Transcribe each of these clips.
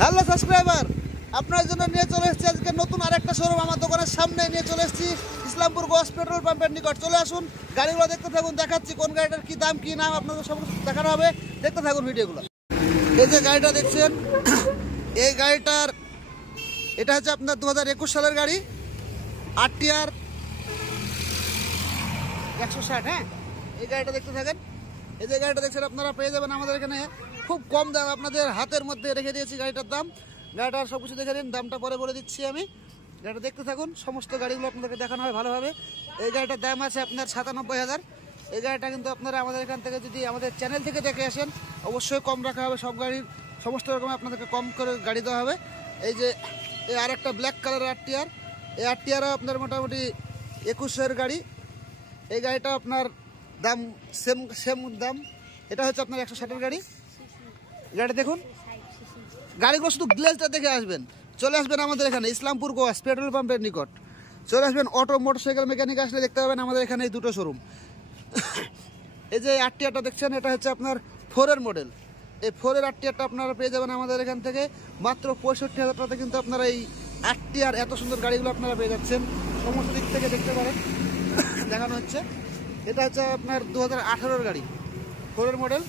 Hello subscriber, আপনার জন্য নিয়ে চলে এসেছি আজকে নতুন আরেকটা শোরুম। আমার দোকানের সামনে নিয়ে চলে এসেছি ইসলামপুর গোয়াস পেট্রোল পাম্পের নিকট। চলে আসুন, গাড়িগুলো দেখতে থাকুন, দেখাচ্ছি কোন গাড়িটার কি দাম কি নাম আপনাদের সব দেখানো হবে। দেখতে থাকুন ভিডিওগুলো। এই যে গাড়িটা দেখছেন, এই গাড়িটার এটা হচ্ছে আপনার 2021 সালের গাড়ি, RTR 160। হ্যাঁ, এই গাড়িটা দেখতে থাকেন। এই যে গাড়িটা দেখছেন আপনারা পেয়ে যাবেন আমাদের এখানে খুব কম দাম, আপনাদের হাতের মধ্যে রেখে দিয়েছি গাড়িটার দাম। গাড়িটার সব কিছু দেখে নিন, দামটা পরে বলে দিচ্ছি আমি। গাড়িটা দেখতে থাকুন, সমস্ত গাড়িগুলো আপনাদেরকে দেখানো হয় ভালোভাবে। এই গাড়িটার দাম আছে আপনার 97,000। এই গাড়িটা কিন্তু আপনারা আমাদের এখান থেকে যদি আমাদের চ্যানেল থেকে দেখে আসেন অবশ্যই কম রাখা হবে। সব গাড়ির সমস্ত রকম আপনাদেরকে কম করে গাড়ি দেওয়া হবে। এই যে এই আর একটা ব্ল্যাক কালারের RTR, এই RTRও আপনার মোটামুটি 21-এর গাড়ি। এই গাড়িটা আপনার দাম সেম দাম। এটা হচ্ছে আপনার 160-এর গাড়ি। গাড়ি দেখুন, গাড়িগুলো শুধু গ্লেজটা দেখে আসবেন। চলে আসবেন আমাদের এখানে ইসলামপুর গোয়াস পেট্রোল পাম্পের নিকট। চলে আসবেন, অটো মোটরসাইকেল মেকানিক আসলে দেখতে পাবেন আমাদের এখানে এই দুটো শোরুম। এই যে RTRটা দেখছেন, এটা হচ্ছে আপনার 4-এর মডেল। এই 4-এর RTRটা আপনারা পেয়ে যাবেন আমাদের এখান থেকে মাত্র 65,000 টাকাতে। কিন্তু আপনারা এই RTR এত সুন্দর গাড়িগুলো আপনারা পেয়ে যাচ্ছেন। সমস্ত দিক থেকে দেখতে পারেন, দেখানো হচ্ছে। এটা হচ্ছে আপনার 2018-এর গাড়ি, 4-এর মডেল।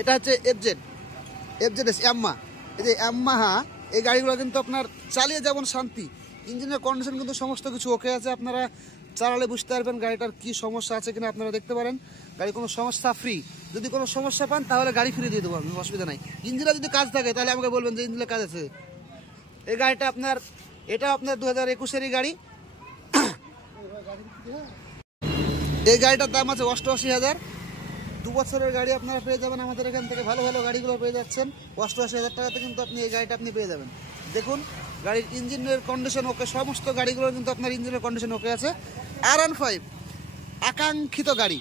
এটা হচ্ছে FZS ইয়াম্মা। এই যে ইয়াম্মাহা, এই গাড়িগুলো কিন্তু আপনার চালিয়ে যেমন শান্তি, ইঞ্জিনের কন্ডিশন কিন্তু সমস্ত কিছু ওকে আছে। আপনারা চালালে বুঝতে পারবেন গাড়িটার কি সমস্যা আছে কিনা, আপনারা দেখতে পারেন। গাড়ি কোনো সমস্যা ফ্রি, যদি কোনো সমস্যা পান তাহলে গাড়ি ফিরিয়ে দিয়ে দেবো আমি, অসুবিধা নাই। ইঞ্জিনে যদি কাজ থাকে তাহলে আমাকে বলবেন যে ইঞ্জিনের কাজ আছে। এই গাড়িটা আপনার, এটা আপনার 2021-এরই গাড়ি। এই গাড়িটার দাম আছে 88,000। 2 বছরের গাড়ি আপনারা পেয়ে যাবেন আমাদের এখান থেকে। ভালো ভালো গাড়িগুলো পেয়ে যাচ্ছেন 88,000 টাকাতে। কিন্তু আপনি এই গাড়িটা আপনি পেয়ে যাবেন। দেখুন গাড়ির ইঞ্জিনের কন্ডিশন ওকে, সমস্ত গাড়িগুলো কিন্তু আপনার ইঞ্জিনের কন্ডিশন ওকে আছে। R15 আকাঙ্ক্ষিত গাড়ি।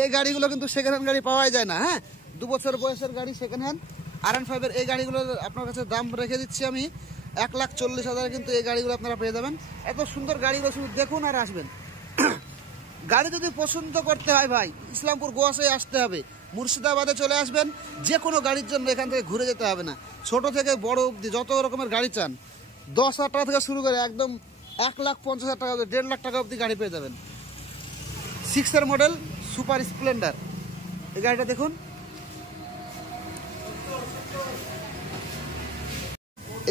এই গাড়িগুলো কিন্তু সেকেন্ড হ্যান্ড গাড়ি পাওয়াই যায় না। হ্যাঁ, 2 বছর বয়সের গাড়ি সেকেন্ড হ্যান্ড R15-এর এই গাড়িগুলো আপনার কাছে দাম রেখে দিচ্ছি আমি 1,40,000। কিন্তু এই গাড়িগুলো আপনারা পেয়ে যাবেন। এত সুন্দর গাড়িগুলো শুধু দেখুন আর আসবেন। গাড়ি যদি পছন্দ করতে হয় ভাই, ইসলামপুর গোয়াসে আসতে হবে। মুর্শিদাবাদে চলে আসবেন, যে কোনো গাড়ির জন্য এখান থেকে ঘুরে যেতে হবে না। ছোট থেকে বড় অবধি যত রকমের গাড়ি চান, 10,000 টাকা থেকে শুরু করে একদম 1,50,000 টাকা, 1.5 লাখ টাকা অবধি গাড়ি পেয়ে যাবেন। 6-এর মডেল সুপার স্প্লেন্ডার। এই গাড়িটা দেখুন,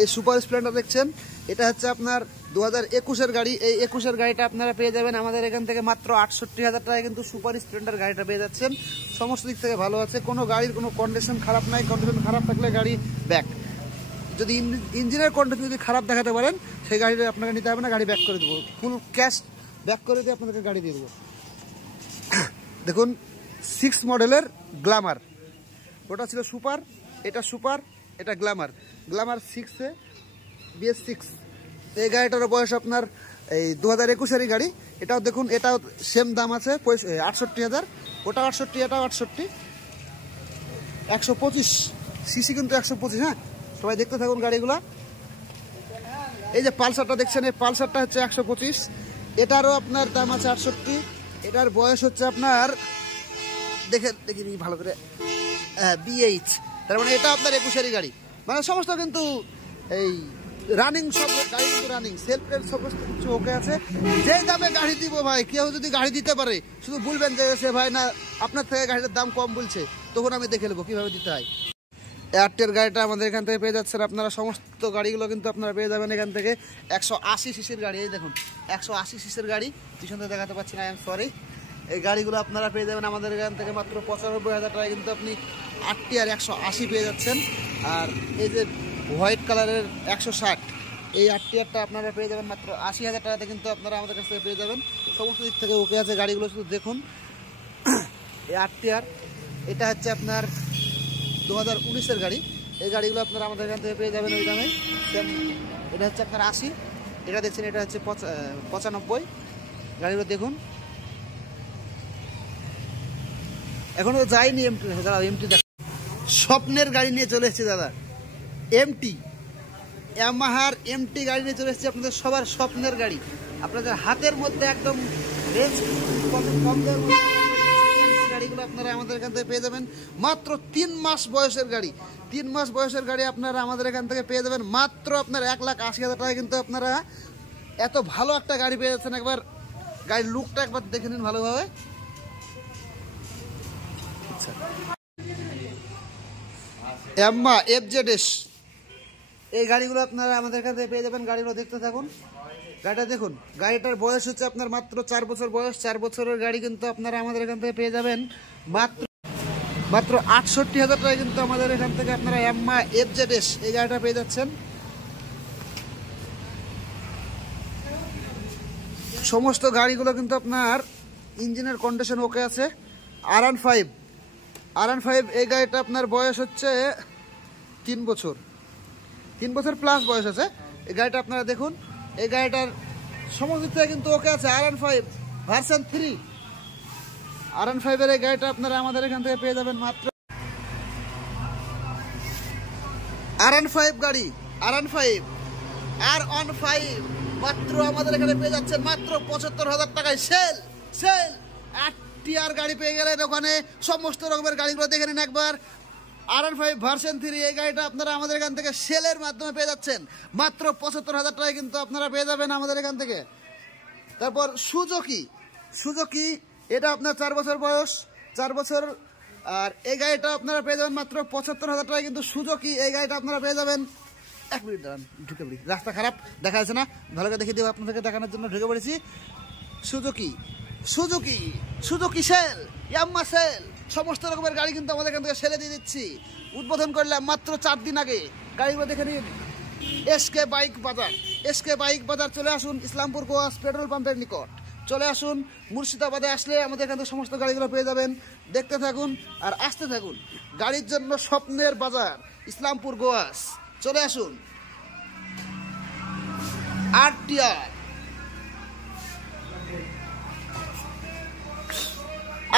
এই সুপার স্প্লেন্ডার দেখছেন, এটা হচ্ছে আপনার 2021-এর গাড়ি। এই 21-এর গাড়িটা আপনারা পেয়ে যাবেন আমাদের এখান থেকে মাত্র 68,000 টাকায়। কিন্তু সুপার স্প্লেন্ডার গাড়িটা পেয়ে যাচ্ছেন, সমস্ত দিক থেকে ভালো আছে। কোনো গাড়ির কোনো কন্ডিশন খারাপ নাই। কন্ডিশন খারাপ থাকলে গাড়ি ব্যাক, যদি ইঞ্জিনের কন্ডিশন যদি খারাপ দেখাতে পারেন সেই গাড়িটা আপনাকে নিতে হবে না, গাড়ি ব্যাক করে দেবো। ফুল ক্যাশ ব্যাক করে দিয়ে আপনাদেরকে গাড়ি দিয়ে দেবো। দেখুন 6 মডেলের গ্ল্যামার, ওটা ছিল সুপার, এটা সুপার, এটা গ্ল্যামার। Glamour 6-এ BS6। এই গাড়িটার বয়স আপনার এই 2021-এরই গাড়ি। এটাও দেখুন, এটাও সেম দাম আছে 68,000। ওটাও 68, এটাও 68। 125 সিসি কিন্তু 125। হ্যাঁ, সবাই দেখতে থাকুন গাড়িগুলা। এই যে পালসারটা দেখছেন, এই পালসারটা হচ্ছে 125। এটারও আপনার দাম আছে 68। এটার বয়স হচ্ছে আপনার দেখিনি ভালো করে, BH। তার মানে এটা আপনার 21-এরই গাড়ি। মানে সমস্ত কিন্তু এই রানিং, সব গাড়ি কিন্তু রানিং, সেলফ রেট সমস্ত কিছু ওকে আছে। যেই দামে গাড়ি দিব ভাই, কেউ যদি গাড়ি দিতে পারে শুধু বলবেন যে সে ভাই না আপনার থেকে গাড়িটার দাম কম বলছে, তখন আমি দেখে নেবো কীভাবে দিতে হয়। RTR গাড়িটা আমাদের এখান থেকে পেয়ে যাচ্ছেন আপনারা। সমস্ত গাড়িগুলো কিন্তু আপনারা পেয়ে যাবেন এখান থেকে। 180 সিসির গাড়ি, এই দেখুন 180 সিসির গাড়ি, পিছনে দেখাতে পাচ্ছি না, আই এম সরি। এই গাড়িগুলো আপনারা পেয়ে যাবেন আমাদের এখান থেকে মাত্র 95,000 টাকায়। কিন্তু আপনি RTR 180 পেয়ে যাচ্ছেন। আর এই যে হোয়াইট কালারের 160, এই RTRটা আপনারা পেয়ে যাবেন মাত্র 80,000 টাকাতে। কিন্তু আপনারা আমাদের কাছ থেকে পেয়ে যাবেন, সমস্ত দিক থেকে ওকে আছে গাড়িগুলো, শুধু দেখুন। এই RTR এটা হচ্ছে আপনার 2019-এর গাড়ি। এই গাড়িগুলো আপনারা আমাদের এখান থেকে পেয়ে যাবেন ওই দামে। এটা হচ্ছে আপনার 80, এটা দেখছেন এটা হচ্ছে 95। গাড়িগুলো দেখুন, এখনো তো যায়নি এমটি। দাদা এমটি দেখ, স্বপ্নের গাড়ি নিয়ে চলে এসেছি দাদা, MT ইয়ামাহার MT গাড়ি নিয়ে চলে এসেছি। আপনাদের সবার স্বপ্নের গাড়ি, আপনাদের হাতের মধ্যে একদম রেঞ্জ কম দামের গাড়িগুলো আপনারা আপনারা আমাদের এখান থেকে পেয়ে যাবেন মাত্র 3 মাস বয়সের গাড়ি। 3 মাস বয়সের গাড়ি আপনারা আমাদের এখান থেকে পেয়ে যাবেন মাত্র আপনার 1,80,000 টাকা। কিন্তু আপনারা এত ভালো একটা গাড়ি পেয়ে যাচ্ছেন। একবার গাড়ির লুকটা একবার দেখে নিন ভালোভাবে। ইয়ামাহা FZS এই গাড়িগুলো আপনারা আমাদের কাছে পেয়ে যাবেন। গাড়িগুলো দেখতে থাকুন। গাড়িটা দেখুন, গাড়িটার বয়স হচ্ছে আপনার মাত্র 4 বছর বয়স। 4 বছরের গাড়ি কিন্তু আপনারা আমাদের এখান থেকে পেয়ে যাবেন মাত্র 68,000 টাকা। কিন্তু আমাদের এখান থেকে আপনারা ইয়ামাহা FZS এই গাড়িটা পেয়ে যাচ্ছেন। সমস্ত গাড়িগুলো কিন্তু আপনার ইঞ্জিনের কন্ডিশন ওকে আছে। R15 এই গাড়িটা আপনার বয়স হচ্ছে 3 বছর, 3 বছর প্লাস বয়স আছে। এই গাড়িটা আপনারা দেখুন, এই গাড়িটার সমস্ত থেকে কিন্তু ওকে আছে। R15 ভার্সন 3 R15 এর এই গাড়িটা আপনারা আমাদের এখান থেকে পেয়ে যাবেন মাত্র R15 গাড়ি R15 মাত্র আমাদের এখানে পেয়ে যাচ্ছেন মাত্র 75,000 টাকায়। সেল 8 গাড়ি পেয়ে গেলেন ওখানে। সমস্ত রকমের গাড়িগুলো দেখে নিন একবার। R15 ভার্সন 3 এই গাড়িটা আপনারা আমাদের এখান থেকে সেলের মাধ্যমে পেয়ে যাচ্ছেন মাত্র 75,000 টাকায়। কিন্তু আপনারা পেয়ে যাবেন আমাদের এখান থেকে। তারপর সুজুকি এটা আপনার 4 বছর বয়স, 4 বছর। আর এই গাড়িটা আপনারা পেয়ে যাবেন মাত্র 75,000 টাকায়। কিন্তু সুজুকি এই গাড়িটা আপনারা পেয়ে যাবেন। 1 মিনিট দাঁড়ান, ঢুকে পড়ি, রাস্তা খারাপ দেখা যাচ্ছে না, ভালো করে দেখিয়ে দেবো আপনাদেরকে দেখানোর জন্য ঢুকে পড়েছি। সুজুকি সেল, ইয়ামাহা সেল, সমস্ত রকমের গাড়ি কিন্তু আমাদের এখান থেকে সেলে দিয়ে দিচ্ছি। উদ্বোধন করলাম মাত্র 4 দিন আগে। গাড়িগুলো দেখে নিন। SK বাইক বাজার চলে আসুন। ইসলামপুর গোয়াস পেট্রোল পাম্পের নিকট চলে আসুন। মুর্শিদাবাদে আসলে আমাদের এখান থেকে সমস্ত গাড়িগুলো পেয়ে যাবেন। দেখতে থাকুন আর আসতে থাকুন। গাড়ির জন্য স্বপ্নের বাজার ইসলামপুর গোয়াস চলে আসুন।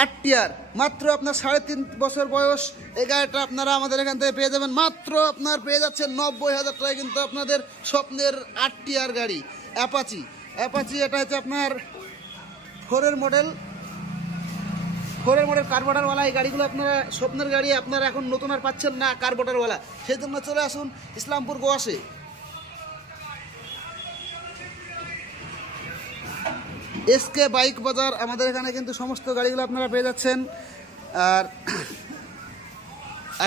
আটটিয়ার মাত্র আপনার 3.5 বছর বয়স। এই গাড়িটা আপনারা আমাদের এখান থেকে পেয়ে যাবেন মাত্র আপনার পেয়ে যাচ্ছেন 90,000 টাকায়। কিন্তু আপনাদের স্বপ্নের 8 গাড়ি অ্যাপাচি এটা হচ্ছে আপনার 4 মডেল কার্বোরেটরওয়ালা। এই গাড়িগুলো আপনারা স্বপ্নের গাড়ি আপনারা এখন নতুন আর পাচ্ছেন না কার্বোরেটরওয়ালা। সেই জন্য চলে আসুন ইসলামপুর গোয়াসে। SK বাইক বাজার আমাদের এখানে কিন্তু সমস্ত গাড়িগুলো আপনারা পেয়ে যাচ্ছেন। আর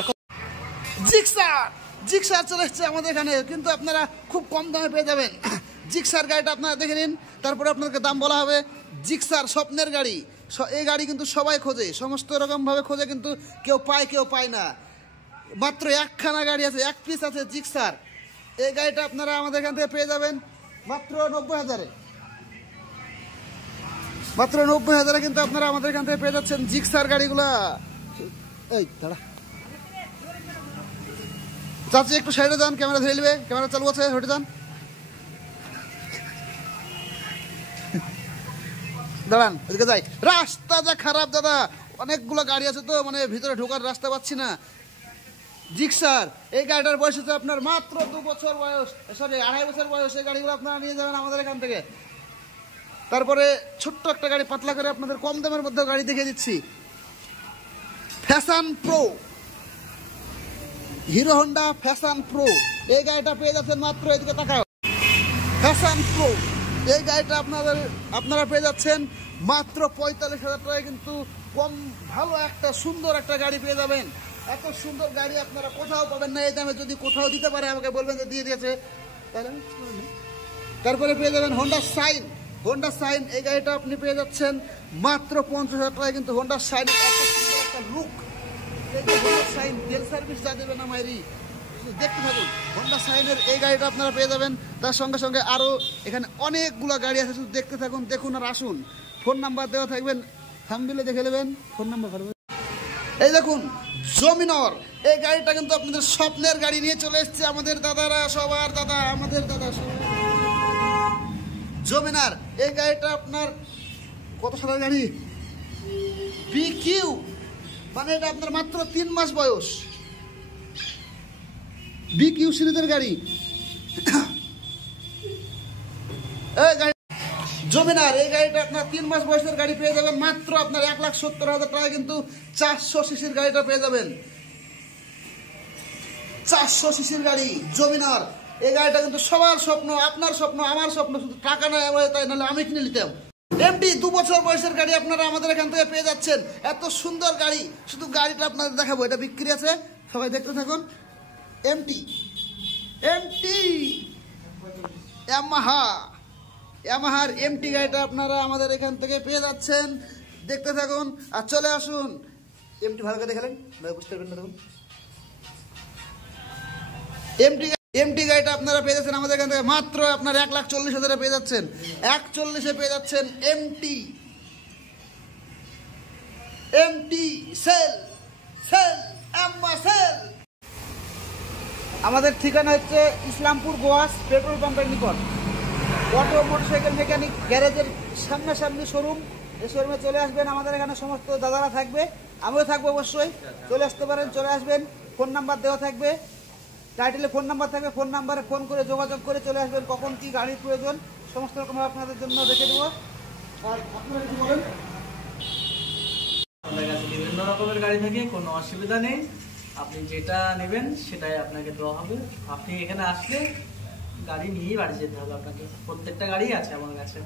এখন জিক্সার চলে এসছে আমাদের এখানে। কিন্তু আপনারা খুব কম দামে পেয়ে যাবেন। জিক্সার গাড়িটা আপনারা দেখে নিন, তারপরে আপনাদেরকে দাম বলা হবে। জিক্সার স্বপ্নের গাড়ি। এই গাড়ি কিন্তু সবাই খোঁজে, সমস্ত রকমভাবে খোঁজে, কিন্তু কেউ পায় না। মাত্র একখানা গাড়ি আছে, 1 পিস আছে জিক্সার। এই গাড়িটা আপনারা আমাদের এখান থেকে পেয়ে যাবেন মাত্র 90,000-এ। মাত্র 90,000-এ কিন্তু আপনারা আমাদের এখান থেকে পেয়ে যাচ্ছেন জিক্সার গাড়িগুলা। এই দাঁড়া চাচি, একটু সাইডে যান, ক্যামেরা ধরে নেবে, ক্যামেরা চালু আছে, হেঁটে যান। দাঁড়ান, এদিকে যাই। রাস্তা যা খারাপ দাদা, অনেকগুলো গাড়ি আছে তো, মানে ভিতরে ঢোকার রাস্তা পাচ্ছি না। জিক্সার এই গাড়িটার বয়স হচ্ছে আপনার মাত্র 2 বছর বয়স, সরি 2.5 বছর বয়স। এই গাড়িগুলো আপনারা নিয়ে যাবেন আমাদের এখান থেকে। তারপরে ছোট্ট একটা গাড়ি পাতলা করে আপনাদের কম দামের মধ্যে গাড়ি দেখিয়ে দিচ্ছি। Fashion pro, hero Honda fashion pro এই গাড়িটা পেয়ে যাচ্ছেন মাত্র, এদিকে তাকাও, ফ্যাশন প্রো এই গাড়িটা আপনারা পেয়ে যাচ্ছেন মাত্র 45,000 টাকায়। কিন্তু কম ভালো একটা সুন্দর একটা গাড়ি পেয়ে যাবেন। এত সুন্দর গাড়ি আপনারা কোথাও পাবেন না এই দামে। যদি কোথাও দিতে পারে আমাকে বলবেন যে দিয়ে দিয়েছে। তারপরে পেয়ে যাবেন হোন্ডা সাইন এই গাড়িটা আপনি পেয়ে যাচ্ছেন মাত্র 50,000 টাকায়। কিন্তু হোন্ডা সাইনের এত সুন্দর একটা লুক। হোন্ডা সাইন তেল সার্ভিস যা দেবে না মাইরি, দেখতে থাকুন। হোন্ডা সাইনের এই গাড়িটা আপনারা পেয়ে যাবেন। তার সঙ্গে সঙ্গে আরও এখানে অনেকগুলো গাড়ি আছে, শুধু দেখতে থাকুন, দেখুন আর আসুন। ফোন নাম্বার দেওয়া থাকবেন, থাম্বনেইলে দেখে নেবেন ফোন নাম্বার। এই দেখুন জমিনর এই গাড়িটা কিন্তু আপনাদের স্বপ্নের গাড়ি নিয়ে চলে এসছে আমাদের দাদারা, সবার দাদা, আমাদের দাদা জমিনার এই গাড়িটা আপনার কত সালের গাড়ি? বিকিউ, মানে এটা আপনার মাত্র 3 মাস বয়স। বিকিউ সিরিজের গাড়ি। এই গাড়ি জমিনার। এই গাড়িটা আপনার 3 মাস বয়সের গাড়ি পেয়ে যাবেন মাত্র আপনার 1,70,000 টাকা, কিন্তু 400 সিসির গাড়িটা পেয়ে যাবেন। 400 সিসির গাড়ি জমিনার। এই গাড়িটা কিন্তু সবার স্বপ্ন, আপনার স্বপ্ন, আমার স্বপ্ন, শুধু টাকা নাই তাই নাহলে আমি কিনে নিতাম। এমটি 2 বছর বয়সের গাড়ি আপনারা আমাদের এখান থেকে পেয়ে যাচ্ছেন। এত সুন্দর গাড়ি, শুধু গাড়িটা আপনাদের দেখাবো, এটা বিক্রি আছে, সবাই দেখতে থাকুন। এমটি ইয়ামাহার এমটি গাড়িটা আপনারা আমাদের এখান থেকে পেয়ে যাচ্ছেন, দেখতে থাকুন আর চলে আসুন। এমটি ভালো করে দেখালেন, বুঝতে পারবেন না। দেখুন এমটি গাড়িটা আপনারা পেয়ে যাচ্ছেন আমাদের এখান থেকে মাত্র আপনার 1,40,000 পেয়ে যাচ্ছেন। 1,40,000 পেয়ে যাচ্ছেন এমটি সেল। আমাদের ঠিকানা হচ্ছে ইসলামপুর গোয়াস পেট্রোল পাম্পের নিকট, অটো মোটরসাইকেল মেকানিক গ্যারেজের সামনাসামনি শোরুম। এই শোরুমে চলে আসবেন, আমাদের এখানে সমস্ত দাদারা থাকবে, আমিও থাকবো অবশ্যই। চলে আসতে পারেন, চলে আসবেন। ফোন নাম্বার দেওয়া থাকবে, টাইটেলে ফোন নাম্বার থাকবে, ফোন নাম্বারে ফোন করে যোগাযোগ করে চলে আসবেন। কখন কি গাড়ির প্রয়োজন সমস্ত রকম আপনাদের জন্য রেখে দেবো। আর আপনারা কি বলেন? আমাদের কাছে বিভিন্ন রকমের গাড়ি থাকে, কোনো অসুবিধা নেই। আপনি যেটা নেবেন সেটাই আপনাকে দেওয়া হবে। আপনি এখানে আসলে গাড়ি নিয়েই বাড়ি যেতে হবে আপনাকে। প্রত্যেকটা গাড়ি আছে আমার কাছে।